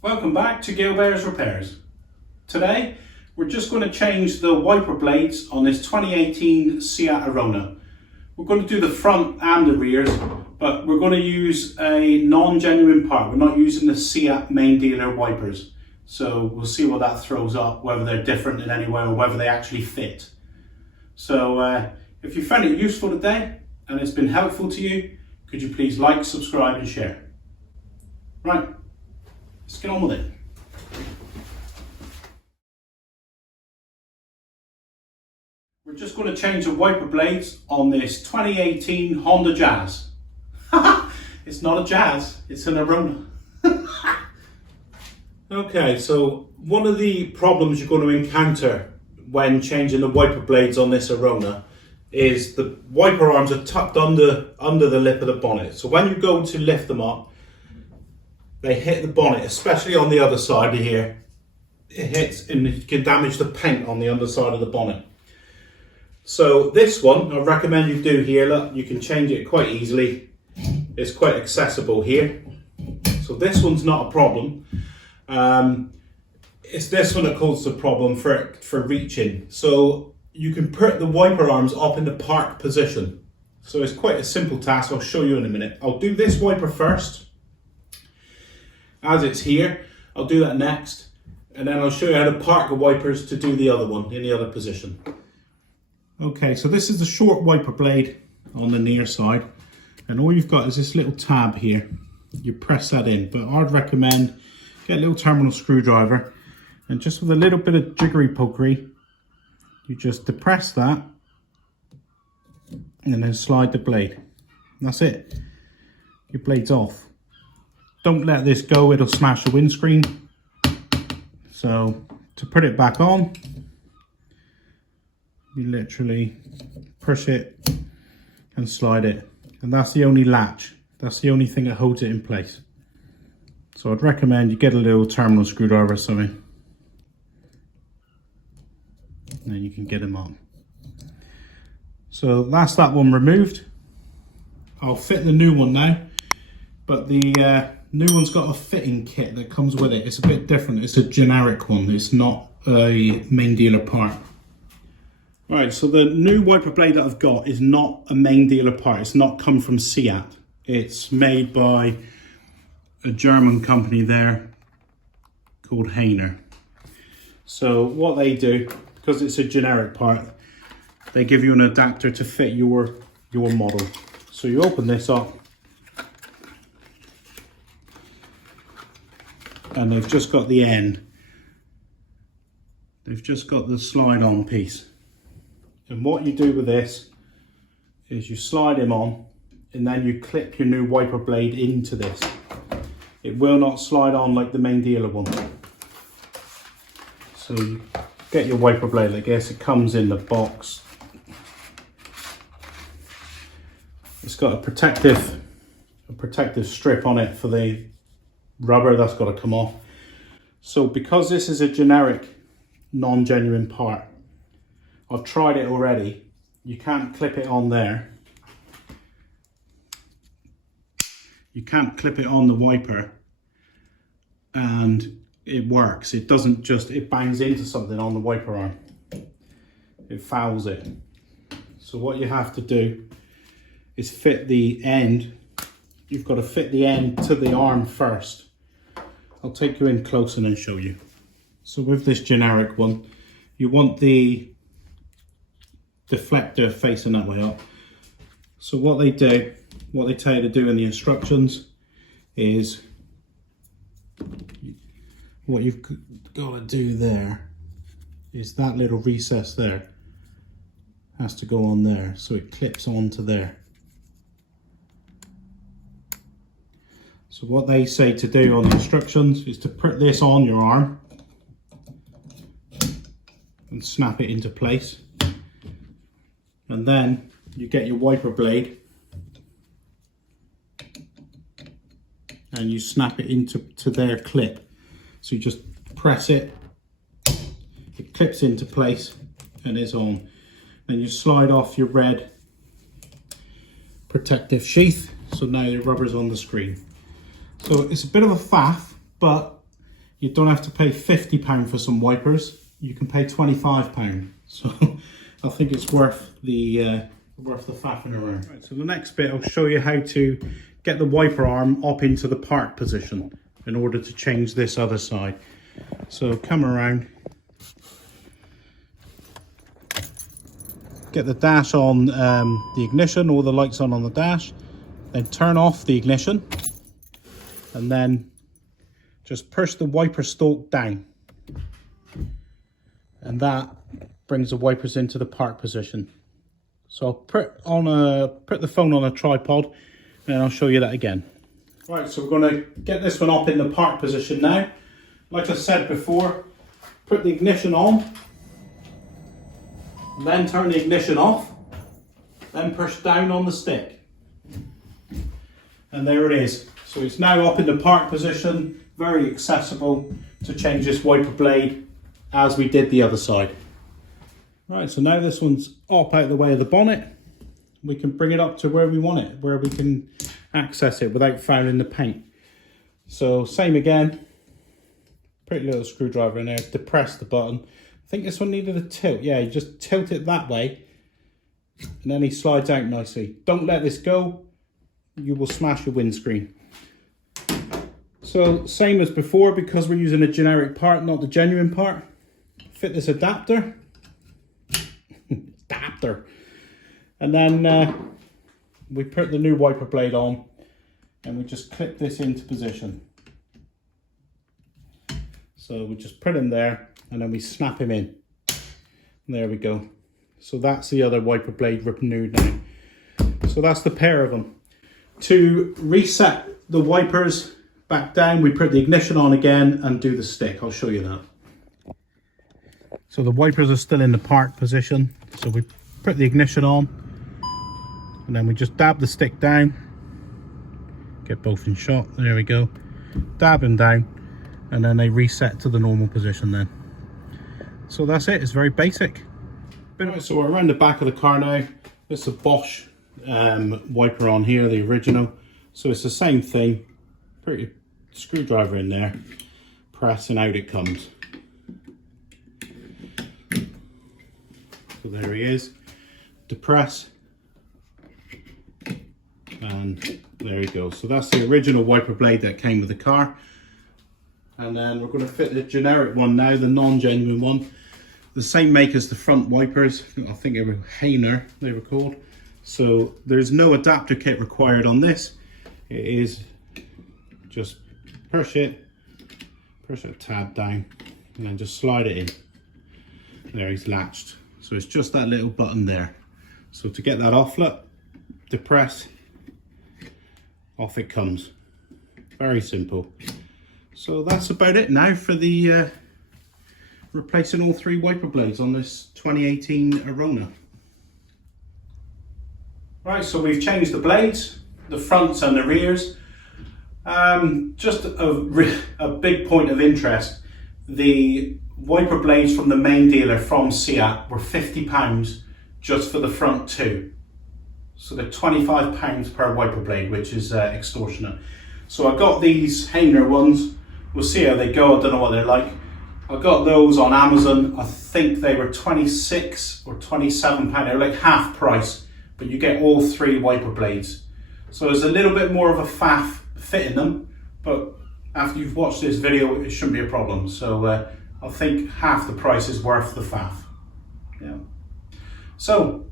Welcome back to Gilbert's Repairs. Today we're just going to change the wiper blades on this 2018 Seat Arona. We're going to do the front and the rears, but we're going to use a non-genuine part. We're not using the Seat main dealer wipers. So we'll see what that throws up, whether they're different in any way or whether they actually fit. So if you found it useful today and it's been helpful to you, could you please like, subscribe and share. Right. Let's get on with it. We're just going to change the wiper blades on this 2018 Honda Jazz. It's not a Jazz, it's an Arona. Okay, so one of the problems you're going to encounter when changing the wiper blades on this Arona is the wiper arms are tucked under the lip of the bonnet. So when you go to lift them up, they hit the bonnet, especially on the other side of here. It hits and it can damage the paint on the underside of the bonnet. So this one, I recommend you do here, look, you can change it quite easily. It's quite accessible here. So this one's not a problem. It's this one that causes the problem for reaching. So you can put the wiper arms up in the park position. So it's quite a simple task, I'll show you in a minute. I'll do this wiper first. As it's here, I'll do that next, and then I'll show you how to park the wipers to do the other one in the other position. Okay, so this is the short wiper blade on the near side, and all you've got is this little tab here. You press that in, but I'd recommend get a little terminal screwdriver, and just with a little bit of jiggery pokery, you just depress that, and then slide the blade. And that's it. Your blade's off. Don't let this go, it'll smash the windscreen. So to put it back on, you literally push it and slide it. And that's the only latch. That's the only thing that holds it in place. So I'd recommend you get a little terminal screwdriver or something. And then you can get them on. So that's that one removed. I'll fit the new one now. But the new one's got a fitting kit that comes with it. It's a bit different. It's a generic one. It's not a main dealer part. Right, so the new wiper blade that I've got is not a main dealer part. It's not come from Seat. It's made by a German company there called Heyner. So what they do, because it's a generic part, they give you an adapter to fit your model. So you open this up, and they've just got the end. They've just got the slide on piece. And what you do with this is you slide him on, and then you clip your new wiper blade into this. It will not slide on like the main dealer one. So you get your wiper blade like this. It comes in the box. It's got a protective strip on it for the rubber that's got to come off. So because this is a generic non-genuine part, I've tried it already. You can't clip it on there. You can't clip it on the wiper and it works. It doesn't just, it bangs into something on the wiper arm. It fouls it. So what you have to do is fit the end. You've got to fit the end to the arm first. I'll take you in close and then show you. So with this generic one, you want the deflector facing that way up. So what they tell you to do in the instructions is, what you've got to do there is that little recess there has to go on there, so it clips onto there. So what they say to do on the instructions is to put this on your arm and snap it into place. And then you get your wiper blade and you snap it into their clip. So you just press it, it clips into place and it's on. Then you slide off your red protective sheath. So now the rubber's on the screen. So it's a bit of a faff, but you don't have to pay £50 for some wipers. You can pay £25. So I think it's worth the faffing around. Right, so the next bit, I'll show you how to get the wiper arm up into the park position in order to change this other side. So come around, get the dash on the ignition, all the lights on the dash, then turn off the ignition, and then just push the wiper stalk down, and that brings the wipers into the park position. So I'll put the phone on a tripod and I'll show you that again. Right, so we're going to get this one up in the park position now. Like I said before, put the ignition on, then turn the ignition off, then push down on the stick. And there it is. So it's now up in the park position, very accessible to change this wiper blade as we did the other side. Right, so now this one's up out of the way of the bonnet. We can bring it up to where we want it, where we can access it without fouling the paint. So same again, pretty little screwdriver in there, depress the button. I think this one needed a tilt. Yeah, you just tilt it that way and then he slides out nicely. Don't let this go, you will smash your windscreen. So same as before, because we're using a generic part, not the genuine part, fit this adapter. And then we put the new wiper blade on and we just clip this into position. So we just put him there and then we snap him in. And there we go. So that's the other wiper blade renewed now. So that's the pair of them. To reset the wipers back down, we put the ignition on again and do the stick. I'll show you that. So the wipers are still in the park position. So we put the ignition on and then we just dab the stick down, get both in shot, there we go, dab them down, and then they reset to the normal position then. So that's it, it's very basic. So we're around the back of the car now. It's a Bosch wiper on here, the original. So it's the same thing, pretty screwdriver in there, press and out it comes. So there he is, depress, and there you go. So that's the original wiper blade that came with the car. And then we're going to fit the generic one now, the non-genuine one. The same make as the front wipers. I think they were Heyner, they were called. So there's no adapter kit required on this. It is just push it a tad down, and then just slide it in. There, he's latched. So it's just that little button there. So to get that off, look, depress, off it comes. Very simple. So that's about it now for the replacing all three wiper blades on this 2018 Arona. Right, so we've changed the blades, the fronts and the rears. Just a big point of interest, the wiper blades from the main dealer from Seat were £50 just for the front two. So they're £25 per wiper blade, which is extortionate. So I got these Heyner ones. We'll see how they go. I don't know what they're like. I got those on Amazon. I think they were £26 or £27. They're like half price, but you get all three wiper blades. So there's a little bit more of a faff fitting them, but after you've watched this video, it shouldn't be a problem. So I think half the price is worth the faff. Yeah. So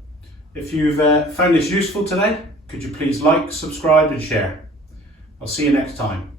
if you've found this useful today, could you please like, subscribe and share. I'll see you next time.